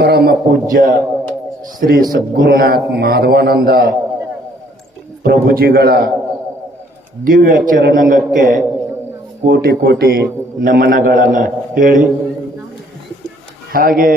ಪರಮ ಪೂಜ್ಯ ಶ್ರೀ ಸದ್ಗುರುನಾಥ್ ಮಾಧವಾನಂದ ಪ್ರಭುಜಿಗಳ ದಿವ್ಯ ಚರಣಂಗಕ್ಕೆ ಕೋಟಿ ಕೋಟಿ ನಮನಗಳನ್ನು ಹೇಳಿ. ಹಾಗೆ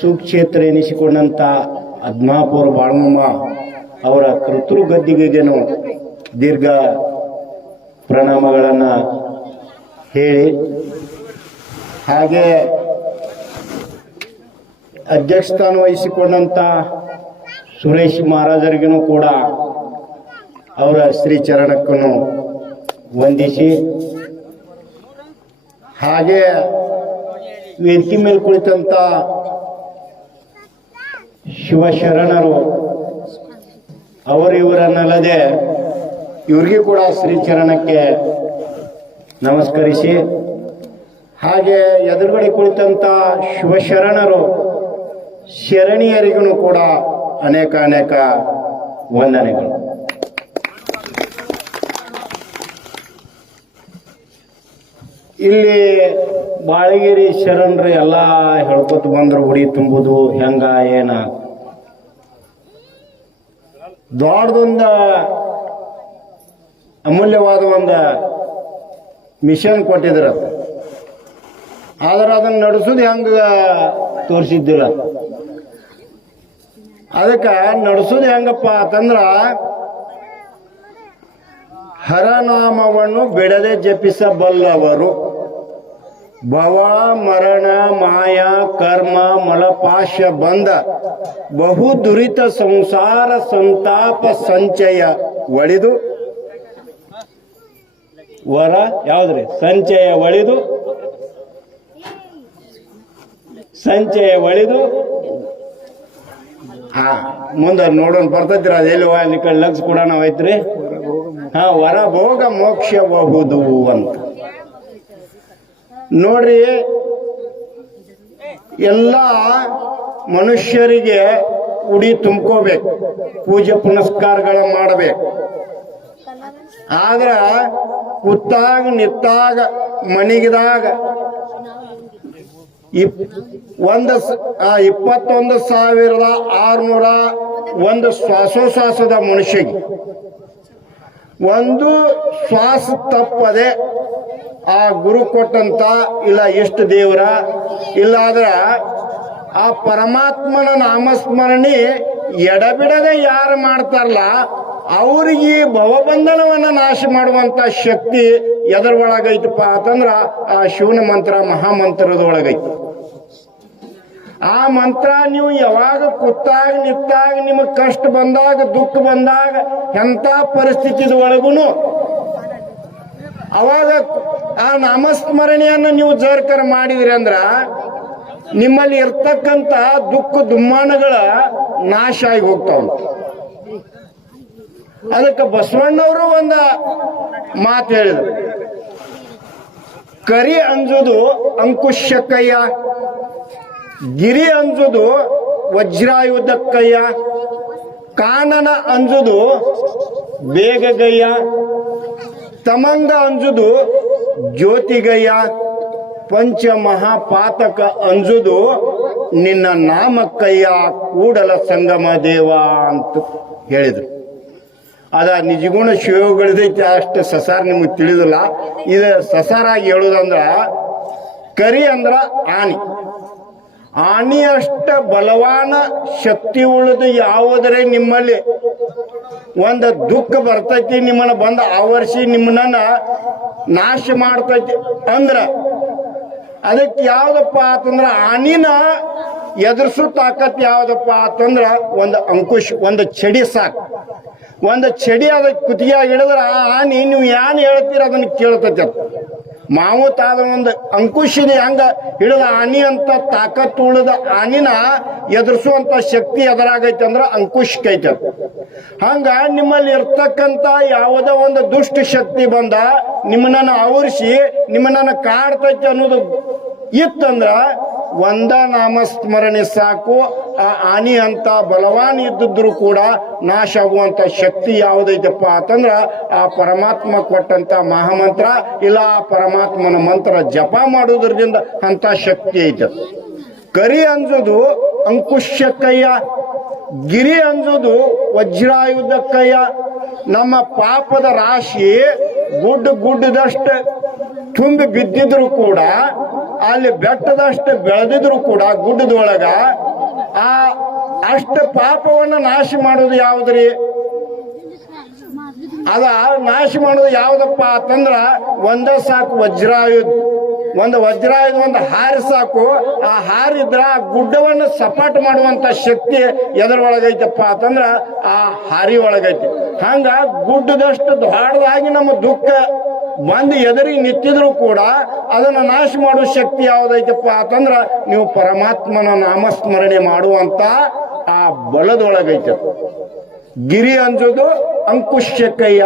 ಸುಕ್ಷೇತ್ರ ಎನಿಸಿಕೊಂಡಂಥ ಅದ್ಮಾಪುರ ಬಾಳಮಮ್ಮ ಅವರ ಕೃತೃ ಗದ್ದಿಗೆಗೇನು ದೀರ್ಘ ಪ್ರಣಾಮಗಳನ್ನು ಹೇಳಿ. ಹಾಗೆ ಅಧ್ಯಕ್ಷ ಸ್ಥಾನ ವಹಿಸಿಕೊಂಡಂತ ಸುರೇಶ್ ಮಹಾರಾಜರಿಗೂ ಕೂಡ ಅವರ ಶ್ರೀಚರಣಕ್ಕೂ ವಂದಿಸಿ. ಹಾಗೆ ವೇದಿಕೆ ಮೇಲೆ ಕುಳಿತಂತ ಶಿವಶರಣರು, ಅವರಿವರನ್ನಲ್ಲದೆ ಇವ್ರಿಗೆ ಕೂಡ ಶ್ರೀಚರಣಕ್ಕೆ ನಮಸ್ಕರಿಸಿ. ಹಾಗೆ ಎದುರುಗಡೆ ಕುಳಿತಂತ ಶಿವಶರಣರು ಶರಣಿಯರಿಗೂ ಕೂಡ ಅನೇಕ ಅನೇಕ ವಂದನೆಗಳು. ಇಲ್ಲಿ ಬಾಳಗಿರಿ ಶರಣರು ಎಲ್ಲ ಹೇಳ್ಕೊತ ಬಂದ್ರು ಉಡಿ ತುಂಬುದು, ಹೆಂಗ, ಏನ? ದೊಡ್ಡದೊಂದ ಅಮೂಲ್ಯವಾದ ಒಂದು ಮಿಷನ್ ಕೊಟ್ಟಿದ್ರ ಆದ್ರೆ ಅದನ್ನ ನಡೆಸೋದು ಹೆಂಗ ತೋರಿಸಿದ್ದಿಲ್ಲ ಅದಕ್ಕೆ ನಡೆಸೋದು ಹೆಂಗಪ್ಪ ಅಂತಂದ್ರ, ಹರನಾಮವನ್ನು ಬಿಡದೆ ಜಪಿಸಬಲ್ಲವರು. ಭವ, ಮರಣ, ಮಾಯ, ಕರ್ಮ, ಮಲಪಾಶ ಬಂದ ಬಹು ದುರಿತ ಸಂಸಾರ ಸಂತಾಪ ಸಂಚಯ ಒಳಿದು. ವರ ಯಾವ್ದ್ರಿ? ಸಂಚಯ ಒಳಿದು. ಸಂಚಯ ಒಳಿದು. ಹಾ, ಮುಂದೆ ನೋಡೋಣ ಬರ್ತೈತಿ ಅದೆಲ್ಲಿ ಅಲ್ಲಿ ಕಡೆ ಲಕ್ಷ ಕೂಡ ನಾವು ಐತ್ರಿ. ಹಾ, ವರ ಭೋಗ ಮೋಕ್ಷಬಹುದು ಅಂತ. ನೋಡ್ರಿ, ಎಲ್ಲ ಮನುಷ್ಯರಿಗೆ ಉಡಿ ತುಂಬ್ಕೋಬೇಕು, ಪೂಜೆ ಪುನಸ್ಕಾರಗಳ ಮಾಡಬೇಕು. ಆದ್ರ ಕುತ್ತಾಗ ನಿತ್ತಾಗ ಮಣಿಗಿದಾಗ ಇಪ್ ಒಂದು ಇಪ್ಪತ್ತೊಂದು ಸಾವಿರದ ಆರುನೂರ ಒಂದು ಶ್ವಾಸೋಶ್ವಾಸದ ಮನುಷ್ಯಗೆ. ಒಂದು ಶ್ವಾಸ ತಪ್ಪದೆ ಆ ಗುರು ಕೊಟ್ಟಂತ, ಇಲ್ಲ ಎಷ್ಟು ದೇವರ, ಇಲ್ಲಾದ್ರ ಆ ಪರಮಾತ್ಮನ ನಾಮಸ್ಮರಣೆ ಎಡಬಿಡದೆ ಯಾರು ಮಾಡ್ತಾರಲ್ಲ, ಅವ್ರಿಗೆ ಭವಬಂಧನವನ್ನ ನಾಶ ಮಾಡುವಂತ ಶಕ್ತಿ ಎದರ ಒಳಗೈತಪ್ಪ ಅಂತಂದ್ರ ಆ ಶಿವನ ಮಂತ್ರ, ಮಹಾಮಂತ್ರದೊಳಗೈತಿ. ಆ ಮಂತ್ರ ನೀವು ಯಾವಾಗ ಕೂತಾಗ ನಿಂತಾಗ ನಿಮಗೆ ಕಷ್ಟ ಬಂದಾಗ, ದುಃಖ ಬಂದಾಗ ಎಂಥ ಪರಿಸ್ಥಿತಿದ ಒಳಗೂ ಅವಾಗ ಆ ನಾಮಸ್ಮರಣೆಯನ್ನು ನೀವು ಜರ್ಕರ್ ಮಾಡಿದ್ರಿ ಅಂದ್ರ, ನಿಮ್ಮಲ್ಲಿ ಇರ್ತಕ್ಕಂತ ದುಃಖ ದುಮ್ಮಾನಗಳ ನಾಶ ಆಗಿ ಹೋಗ್ತಾವ. ಅದಕ್ಕೆ ಬಸವಣ್ಣವರು ಒಂದ ಮಾತು ಹೇಳಿದ್ರು. ಕರಿ ಅಂಜುದು ಅಂಕುಶಕ್ಕಯ್ಯ ಗಿರಿ ಅಂಜುದು ವಜ್ರಾಯುಧಕ್ಕಯ್ಯ, ಕಾನನ ಅಂಜುದು ಬೇಗಗಯ್ಯ, ತಮಂಗ ಅಂಜುದು ಜ್ಯೋತಿಗಯ್ಯ ಪಂಚ ಮಹಾಪಾತಕ ಅಂಜುದು ನಿನ್ನ ನಾಮಕ್ಕಯ್ಯ ಕೂಡಲ ಸಂಗಮ ದೇವ ಅಂತ ಹೇಳಿದ್ರು. ಅದ ನಿಜಗುಣ ಶಿವಗಳದೈತಿ ಅಷ್ಟು ಸಸಾರ ನಿಮಗೆ ತಿಳಿದಿಲ್ಲ. ಇದು ಸಸಾರಾಗಿ ಹೇಳುದಂದ್ರ ಕರಿ ಅಂದ್ರ ಆನಿ. ಆನಿ ಅಷ್ಟ ಬಲವಾನ ಶಕ್ತಿ ಉಳಿದು ಯಾವುದರೆ ನಿಮ್ಮಲ್ಲಿ ಒಂದು ದುಃಖ ಬರ್ತೈತಿ, ನಿಮ್ಮನ್ನ ಬಂದ ಆವರಿಸಿ ನಿಮ್ಮನ್ನ ನಾಶ ಮಾಡ್ತೈತಿ. ಅಂದ್ರ ಅದಕ್ಕೆ ಯಾವ್ದಪ್ಪ ಅಂತಂದ್ರ ಆನಿನ ಎದುರಿಸೋ ತಾಕತ್ ಯಾವ್ದಪ್ಪ ಅಂತಂದ್ರ ಒಂದು ಅಂಕುಶ್, ಒಂದು ಚಡಿ ಸಾಕು. ಒಂದು ಚಡಿ ಅದಕ್ಕೆ ಕುತಿಯಾಗಿ ಹಿಡಿದ್ರ ಆ ಆನಿ ನೀವು ಏನು ಹೇಳ್ತೀರ ಅದನ್ನ ಕೇಳ್ತೈತಿ ಮಾವುತಾದ ಒಂದು ಅಂಕುಶಿನ ಹಂಗ ಹಿಡಿದ ಆನಿ ಅಂತ ತಾಕತ್ತು ಉಳಿದ ಆನಿನ ಎದುರಿಸುವಂತ ಶಕ್ತಿ ಎದರಾಗೈತೆ ಅಂದ್ರ ಅಂಕುಶಕ್ಕೈತೆ ಅದು. ಹಂಗ ನಿಮ್ಮಲ್ಲಿ ಇರ್ತಕ್ಕಂತ ಯಾವುದೋ ಒಂದು ದುಷ್ಟ ಶಕ್ತಿ ಬಂದ ನಿಮ್ಮನ್ನ ಆವರಿಸಿ ನಿಮ್ಮನ್ನ ಕಾಡ್ತೈತಿ ಅನ್ನೋದು ಇತ್ತಂದ್ರ ಒಂದ ನಾಮಸ್ಮರಣೆ ಸಾಕು. ಆ ಆನಿ ಅಂತ ಬಲವಾನ್ ಇದ್ದಿದ್ರು ಕೂಡ ನಾಶ ಆಗುವಂತ ಶಕ್ತಿ ಯಾವುದೈತಪ್ಪ ಅಂತಂದ್ರ ಆ ಪರಮಾತ್ಮ ಕೊಟ್ಟಂತ ಮಹಾಮಂತ್ರ ಇಲ್ಲ ಆ ಪರಮಾತ್ಮನ ಮಂತ್ರ ಜಪ ಮಾಡೋದ್ರಿಂದ ಅಂತ ಶಕ್ತಿ ಐತೆ. ಕರಿ ಅಂಜೋದು ಅಂಕುಶ ಕೈಯ, ಗಿರಿ ಅಂಜೋದು ವಜ್ರಾಯುಧ ಕೈಯ. ನಮ್ಮ ಪಾಪದ ರಾಶಿ ಗುಡ್ಡ ಗುಡ್ಡದಷ್ಟು ತುಂಬಿ ಬಿದ್ದಿದ್ರು ಕೂಡ ಅಲ್ಲಿ ಬೆಟ್ಟದಷ್ಟು ಬೆಳೆದಿದ್ರು ಕೂಡ ಗುಡ್ಡದೊಳಗ ಆ ಅಷ್ಟ ಪಾಪವನ್ನ ನಾಶ ಮಾಡೋದು ಯಾವ್ದ್ರಿ? ಅದ ನಾಶ ಮಾಡೋದು ಯಾವ್ದಪ್ಪ ಅಂತಂದ್ರ ಒಂದ ಸಾಕು ವಜ್ರಾಯುಧ. ಒಂದು ವಜ್ರಾಯುಧ, ಒಂದು ಹಾರಿ ಸಾಕು. ಆ ಹಾರಿದ್ರ ಆ ಗುಡ್ಡವನ್ನ ಸಪಾಟ್ ಮಾಡುವಂತ ಶಕ್ತಿ ಎದರೊಳಗೈತಪ್ಪ ಅಂತಂದ್ರ ಆ ಹಾರಿ ಒಳಗೈತಿ. ಹಂಗ ಗುಡ್ಡದಷ್ಟು ದೊಡ್ಡದಾಗಿ ನಮ್ಮ ದುಃಖ ಬಂದು ಎದುರಿ ನಿಂತಿದ್ರು ಕೂಡ ಅದನ್ನ ನಾಶ ಮಾಡುವ ಶಕ್ತಿ ಯಾವ್ದೈತಪ್ಪ ಅಂತಂದ್ರ ನೀವು ಪರಮಾತ್ಮನ ನಾಮಸ್ಮರಣೆ ಮಾಡುವಂತ ಆ ಬಲದೊಳಗೈತೆ. ಗಿರಿ ಅಂಜೋದು ಕೈಯ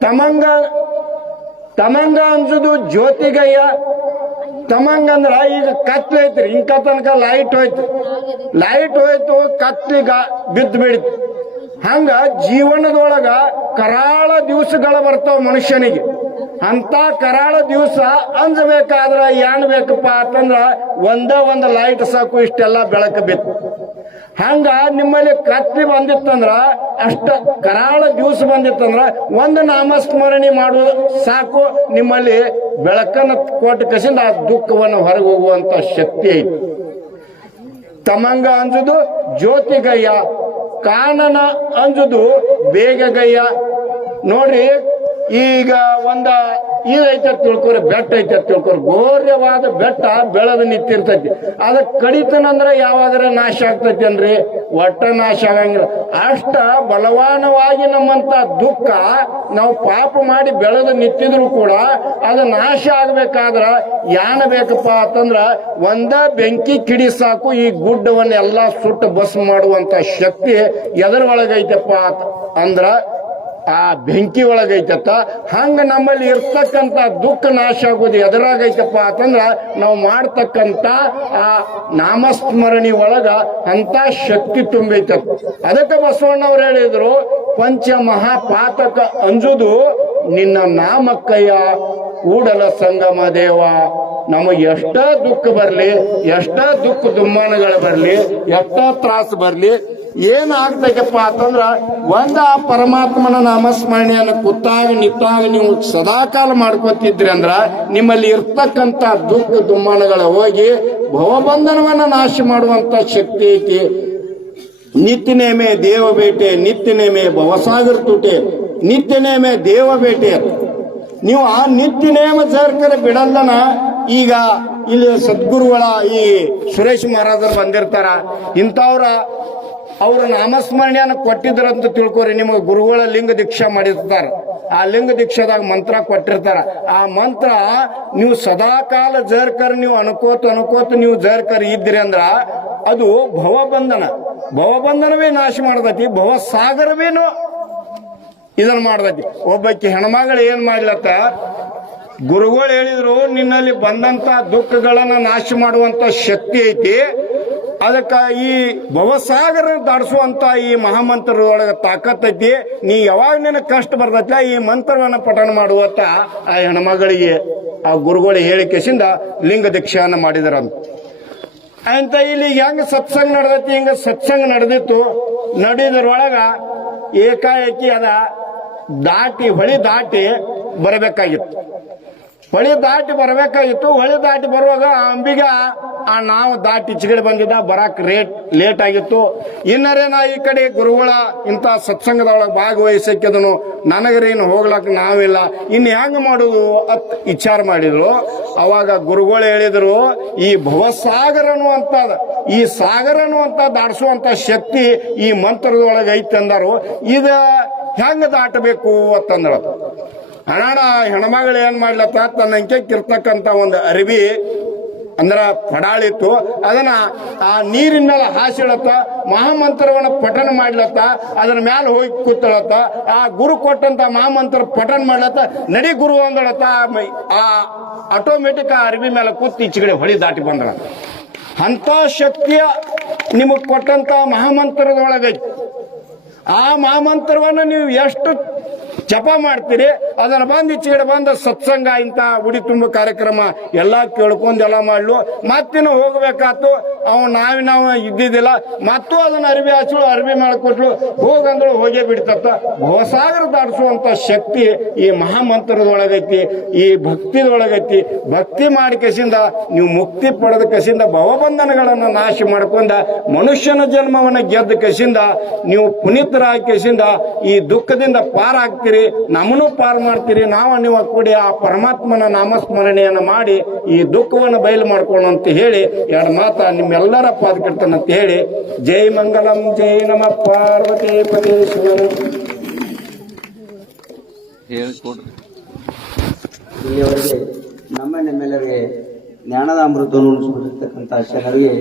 ತಮಂಗ ತಮಂಗ ಅಂಜೋದು ಜ್ಯೋತಿಗಯ್ಯ. ತಮಂಗ ಅಂದ್ರ ಈಗ ಕತ್ಲೈತ್ರಿ, ಇಂಕ ತನಕ ಲೈಟ್ ಹೋಯ್ತು. ಲೈಟ್ ಹೋಯ್ತು, ಕತ್ಲಿಗ ಬಿದ್ದು ಬಿಡ್ತು. ಹಂಗ ಜೀವನದೊಳಗ ಕರಾಳ ದಿವಸಗಳು ಬರ್ತಾವ ಮನುಷ್ಯನಿಗೆ. ಅಂತ ಕರಾಳ ದಿವಸ ಅಂಜಬೇಕಾದ್ರ ಏನ್ ಬೇಕಪ್ಪ ಅಂತಂದ್ರ ಒಂದ ಒಂದು ಲೈಟ್ ಸಾಕು ಇಷ್ಟೆಲ್ಲ ಬೆಳಕು ಬಿತ್ತು. ಹಂಗ ನಿಮ್ಮಲ್ಲಿ ಕತ್ತಿ ಬಂದಿತ್ತಂದ್ರ ಅಷ್ಟ ಕರಾಳ ದಿವಸ ಬಂದಿತ್ತಂದ್ರ ಒಂದು ನಾಮಸ್ಮರಣೆ ಮಾಡುವುದು ಸಾಕು. ನಿಮ್ಮಲ್ಲಿ ಬೆಳಕನ್ನ ಕೊಟ್ಟು ಕಸಿಂದ ಆ ದುಃಖವನ್ನು ಹೊರಗೆ ಹೋಗುವಂತ ಶಕ್ತಿ ಐತಿ. ತಮಂಗ ಅಂಜುದು ಜ್ಯೋತಿಗಯ್ಯ ಕಾನನ ಅಂಜುದು ಬೇಗ ಗಯ್ಯ ನೋಡ್ರಿ ಈಗ ಒಂದ ಇದೈತೆ ತಿಳ್ಕೊರಿ, ಬೆಟ್ಟ ಐತೆ ತಿಳ್ಕೊರಿ ಘೋರ್ಯವಾದ ಬೆಟ್ಟ ಬೆಳೆದು ನಿಂತಿರ್ತೈತಿ ಅದ ಕಡಿತನಂದ್ರ ಯಾವಾಗರ ನಾಶ ಆಗ್ತೈತಿ ಅನ್ರಿ ಒಟ್ಟ ನಾಶ ಆಗಂಗಿಲ್ಲ. ಅಷ್ಟ ಬಲವಾನವಾಗಿ ನಮ್ಮಂತ ದುಃಖ ನಾವು ಪಾಪ ಮಾಡಿ ಬೆಳೆದು ನಿಂತಿದ್ರು ಕೂಡ ಅದು ನಾಶ ಆಗ್ಬೇಕಾದ್ರ ಯಾನ ಬೇಕಪ್ಪ ಅಂತಂದ್ರ ಒಂದ ಬೆಂಕಿ ಕಿಡಿ ಸಾಕು, ಈ ಗುಡ್ಡವನ್ನೆಲ್ಲ ಸುಟ್ಟು ಬಸ್ ಮಾಡುವಂತ ಶಕ್ತಿ ಎದರ ಒಳಗೈತಪ್ಪ ಅಂತ. ಅಂದ್ರ ಆ ಬೆಂಕಿ ಒಳಗೈತತ್ತ ಹಂಗ ನಮ್ಮಲ್ಲಿ ಇರ್ತಕ್ಕಂಥ ದುಃಖ ನಾಶ ಆಗೋದು ಎದುರಾಗೈತಪ್ಪ ಅಂತಂದ್ರ ನಾವು ಮಾಡ್ತಕ್ಕಂಥ ಆ ನಾಮಸ್ಮರಣಿ ಒಳಗ ಅಂತ ಶಕ್ತಿ ತುಂಬೈತಪ್ಪ. ಅದಕ್ಕೆ ಬಸವಣ್ಣವ್ರು ಹೇಳಿದ್ರು, ಪಂಚ ಮಹಾಪಾತಕ ಅಂಜುದು ನಿನ್ನ ನಾಮಕ್ಕಯ್ಯ, ಕೂಡಲ ಸಂಗಮ ದೇವ. ನಮಗೆ ಎಷ್ಟ ದುಃಖ ಬರಲಿ, ಎಷ್ಟ ದುಃಖ ದುಮ್ಮಾನಗಳು ಬರಲಿ, ಎಷ್ಟ ತ್ರಾಸ ಬರ್ಲಿ ಏನ್ ಆಗ್ತೈತಪ್ಪ ಅಂತಂದ್ರ ಒಂದ ಆ ಪರಮಾತ್ಮನ ನಾಮಸ್ಮರಣೆಯನ್ನು ಕುತ್ತಾಗ ನಿತ್ತಾಗ ನೀವು ಸದಾಕಾಲ ಮಾಡ್ಕೊತಿದ್ರಿ ಅಂದ್ರ ನಿಮ್ಮಲ್ಲಿ ಇರ್ತಕ್ಕಂತ ದುಃಖ ದುಮ್ಮಾನಗಳ ಹೋಗಿ ಭವಬಂಧನವನ್ನ ನಾಶ ಮಾಡುವಂತ ಶಕ್ತಿ ಐತಿ. ನಿತ್ಯ ನೇಮೆ ದೇವ ಬೇಟೆ, ನಿತ್ಯ ನೇಮೆ ಭವಸಾಗರ ತುಟೆ, ನಿತ್ಯ ನೇಮೆ ದೇವ ಬೇಟೆ ನೀವು ಆ ನಿತ್ಯ ನೇಮ ಸರ್ಕಾರ ಬಿಡಲ್ಲನ ಈಗ ಇಲ್ಲಿ ಸದ್ಗುರುಗಳ ಈ ಸುರೇಶ್ ಮಹಾರಾಜರು ಬಂದಿರ್ತಾರ. ಇಂಥವ್ರ ಅವ್ರ ನಾಮಸ್ಮರಣೆಯನ್ನು ಕೊಟ್ಟಿದ್ರಂತ ತಿಳ್ಕೊರಿ, ನಿಮಗೆ ಗುರುಗಳ ಲಿಂಗ ದೀಕ್ಷಾ ಮಾಡಿರ್ತಾರ. ಆ ಲಿಂಗ ದೀಕ್ಷಾದಾಗ ಮಂತ್ರ ಕೊಟ್ಟಿರ್ತಾರ. ಆ ಮಂತ್ರ ನೀವು ಸದಾಕಾಲ ಜರ್ಕರ್, ನೀವು ಅನ್ಕೋತ ಅನ್ಕೋತ ನೀವು ಜರ್ಕರ್ ಇದ್ರಿ ಅಂದ್ರ ಅದು ಭವಬಂಧನ. ಭವಬಂಧನವೇ ನಾಶ ಮಾಡತೈತಿ, ಭವಸಾಗರವೇನು ಇದನ್ನ ಮಾಡ್ದೈತಿ ಒಬ್ಬಕ್ಕೆ ಹೆಣ್ಮಗಳು ಏನ್ ಮಾಡ್ಲತ್ತ, ಗುರುಗಳು ಹೇಳಿದ್ರು, ನಿನ್ನಲ್ಲಿ ಬಂದಂತ ದುಃಖಗಳನ್ನ ನಾಶ ಮಾಡುವಂತ ಶಕ್ತಿ ಐತಿ. ಅದಕ್ಕ ಈ ಭವಸಾಗರ ದಾಡಿಸುವಂತ ಈ ಮಹಾಮಂತ್ರದೊಳಗ ಐತಿ. ನೀ ಯಾವಾಗ ನಿನ್ನ ಕಷ್ಟ ಬರ್ತೈತಿ ಈ ಮಂತ್ರವನ್ನು ಪಠಣ ಮಾಡುವತ್ತ ಆ ಹೆಣ್ಮಗಳಿಗೆ, ಆ ಗುರುಗಳು ಹೇಳಿಕೆಸಿಂದ ಲಿಂಗ ದೀಕ್ಷೆಯನ್ನ ಮಾಡಿದರಂತ. ಅಂತ ಇಲ್ಲಿ ಹೆಂಗ ಸತ್ಸಂಗ ನಡೆದೈತಿ, ಹಿಂಗ ಸತ್ಸಂಗ ನಡೆದಿತ್ತು ನಡೆಯೋದ್ರೊಳಗ ಏಕಾಏಕಿ ಅದ ದಾಟಿ, ಹೊಳಿ ದಾಟಿ ಬರಬೇಕಾಗಿತ್ತು. ಹೊಳಿ ದಾಟಿ ಬರಬೇಕಾಗಿತ್ತು. ಹೊಳಿ ದಾಟಿ ಬರುವಾಗ ಅಂಬಿಗ ನಾವು ದಾಟಿ ಚಿಗಡೆ ಬಂದಿದ್ದ, ಬರಾಕ್ ರೇಟ್ ಲೇಟ್ ಆಗಿತ್ತು. ಇನ್ನರೇ ನಾ ಈ ಕಡೆ ಗುರುಗಳ ಇಂಥ ಸತ್ಸಂಗದೊಳಗೆ ಭಾಗವಹಿಸಕ್ಕಿದನು ನನಗರೇನು ಹೋಗ್ಲಕ್ ನಾವಿಲ್ಲ. ಇನ್ನು ಹೆಂಗೆ ಮಾಡುದು ಅತ್ ವಿಚಾರ ಮಾಡಿದ್ರು. ಅವಾಗ ಗುರುಗಳು ಹೇಳಿದರು, ಈ ಭವಸಾಗರನು ಅಂತ ಈ ಸಾಗರನು ಅಂತ ದಾಟಿಸುವಂತ ಶಕ್ತಿ ಈ ಮಂತ್ರದೊಳಗೆ ಐತೆ ಅಂದರು. ಇದ ಹೆಂಗ ದಾಟಬೇಕು ಅಂತಂದ್ರ ಅನಾಡ ಹೆಣ್ಮಗಳು ಏನ್ ಮಾಡ್ಲತ್ತ ತನ್ನ ಅಂಕೆಕ್ಕಿರ್ತಕ್ಕಂತ ಒಂದು ಅರಿವಿ ಅಂದ್ರ ಪಡಾಳಿತ್ತು. ಅದನ್ನ ಆ ನೀರಿನ ಮೇಲೆ ಹಾಸಿಳತ್ತ, ಮಹಾಮಂತ್ರವನ್ನ ಪಠನ ಮಾಡ್ಲತ್ತ, ಅದರ ಮ್ಯಾಲ ಹೋಗಿ ಕೂತಳತ್ತ, ಆ ಗುರು ಕೊಟ್ಟಂತ ಮಹಾಮಂತ್ರ ಪಠನ ಮಾಡ್ಲತ್ತ, ನಡಿ ಗುರು ಅಂದಳತ್ತ ಆ ಆಟೋಮೆಟಿಕ್ ಆ ಅರಿವಿ ಮೇಲೆ ಕೂತ್ ಈಚೆಗಡೆ ಹೊಳಿ ದಾಟಿ ಬಂದಳ. ಅಂತ ಶಕ್ತಿಯ ನಿಮಗ್ ಕೊಟ್ಟಂತ ಮಹಾಮಂತ್ರದೊಳಗೈತಿ ಆ ಮಹಾಮಂತ್ರವನ್ನ ನೀವು ಎಷ್ಟು ಜಪ ಮಾಡ್ತೀರಿ, ಅದನ್ನ ಬಂದು ಈಚೆ ಬಂದ ಸತ್ಸಂಗ ಇಂತ ಉಡಿ ತುಂಬ ಕಾರ್ಯಕ್ರಮ ಎಲ್ಲಾ ಕೇಳ್ಕೊಂಡು ಎಲ್ಲ ಮಾಡ್ಲು. ಮತ್ತಿನ್ನು ಹೋಗ್ಬೇಕಾತು, ಅವ್ ನಾವಿ ನಾವು ಇದ್ದಿದ್ದಿಲ್ಲ, ಮತ್ತು ಅದನ್ನ ಅರಿವಿ ಹಚ್ಚಲು ಅರಿವಿ ಮಾಡಿಕೊಟ್ಲು. ಹೋಗಂದ್ರು ಹೋಗೇ ಬಿಡ್ತತ್ತ. ಗೋಸಾಗರ ದಾಟಿಸುವಂತ ಶಕ್ತಿ ಈ ಮಹಾಮಂತ್ರದೊಳಗೈತಿ, ಈ ಭಕ್ತಿದೊಳಗೈತಿ. ಭಕ್ತಿ ಮಾಡಿ ಕಸಿಂದ, ನೀವು ಮುಕ್ತಿ ಪಡೆದ ಕಸಿಂದ, ಭವಬಂಧನಗಳನ್ನ ನಾಶ ಮಾಡ್ಕೊಂಡ, ಮನುಷ್ಯನ ಜನ್ಮವನ್ನ ಗೆದ್ದ ಕಸಿಂದ, ನೀವು ಪುನೀತರಾಗಿ ಕಸಿಂದ, ಈ ದುಃಖದಿಂದ ಪಾರಾಗ್ತೀರಿ. ನಮ್ಮನ್ನು ಪಾರು ಮಾಡ್ತೀರಿ ನಾವು ನೀವು ಕೂಡಿ ಆ ಪರಮಾತ್ಮನ ನಾಮಸ್ಮರಣೆಯನ್ನು ಮಾಡಿ ಈ ದುಃಖವನ್ನು ಬಯಲು ಮಾಡ್ಕೊಳ್ಳೋ ಅಂತ ಹೇಳಿ ಎರಡು ಮಾತ ನಿಮ್ಮೆಲ್ಲರ ಪಾದಕಿರ್ತನಂತ ಹೇಳಿ ಜೈ ಮಂಗಲಂ ಜೈ ನಮ ಪಾರ್ವತಿ ಪದೇಶ್ವರ ಹೇಳ್ಕೊಡ್ರಿ. ಇಲ್ಲಿಯವರೆಗೆ ನಮ್ಮ ನಿಮ್ಮೆಲ್ಲರಿಗೆ ಜ್ಞಾನದ ಅಮೃತವನ್ನು ಉಳಿಸಿಕೊಂಡಿರ್ತಕ್ಕಂಥ ಶರಣರಿಗೆ